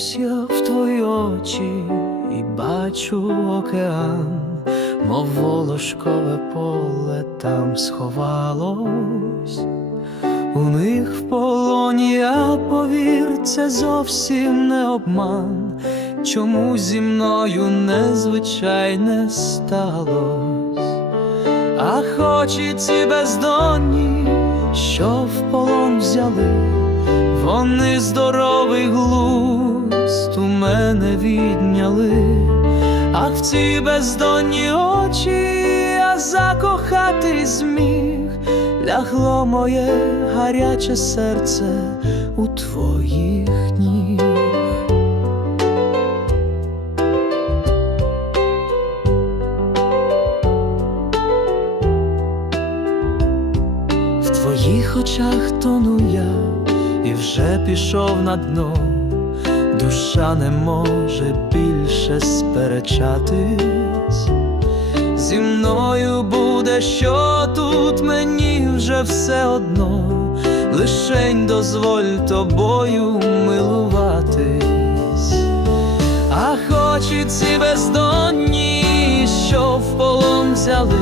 Дивлюсь я в твої очі і бачу океан, мов волошкове поле там сховалось, у них в полоні, а повір, це зовсім не обман, чому зі мною незвичайне сталось, а хоч і ці бездонні, що в полон взяли. Вони здоровий глух глузд у мене відняли, а в ці бездонні очі я закохати зміг, лягло моє гаряче серце у твоїх ніг. В твоїх очах тону я і вже пішов на дно, душа не може більше сперечатись. Зі мною буде що тут мені вже все одно, лишень дозволь тобою милуватись. А хоч і ці бездонні, що в полон взяли,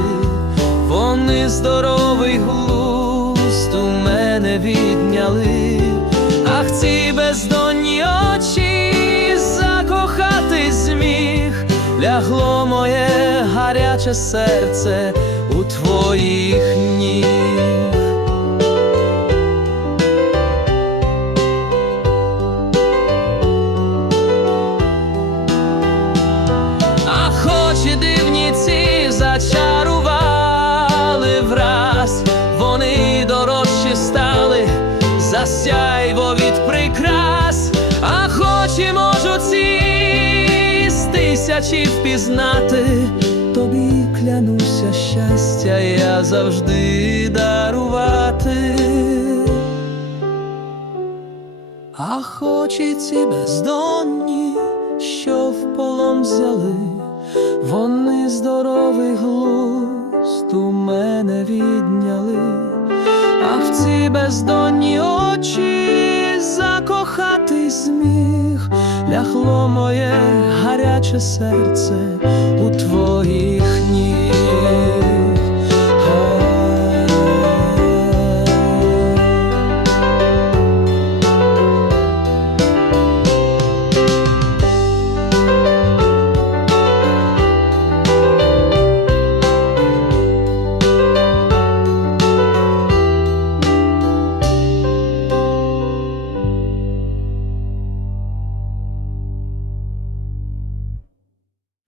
вони здоровий глузд у мене відняли, ах ці бездонні лягло моє гаряче серце у твоїх ніг. А хоч і дивні ці зачарували враз, вони дорожчі стали за сяйво від прикрас, тисячі впізнати, тобі клянуся щастя, я завжди дарувати. А хоч і ці бездонні, що в полон взяли, вони здоровий глузд у мене відняли, а в ці бездонні очі лягло моє гаряче серце у твої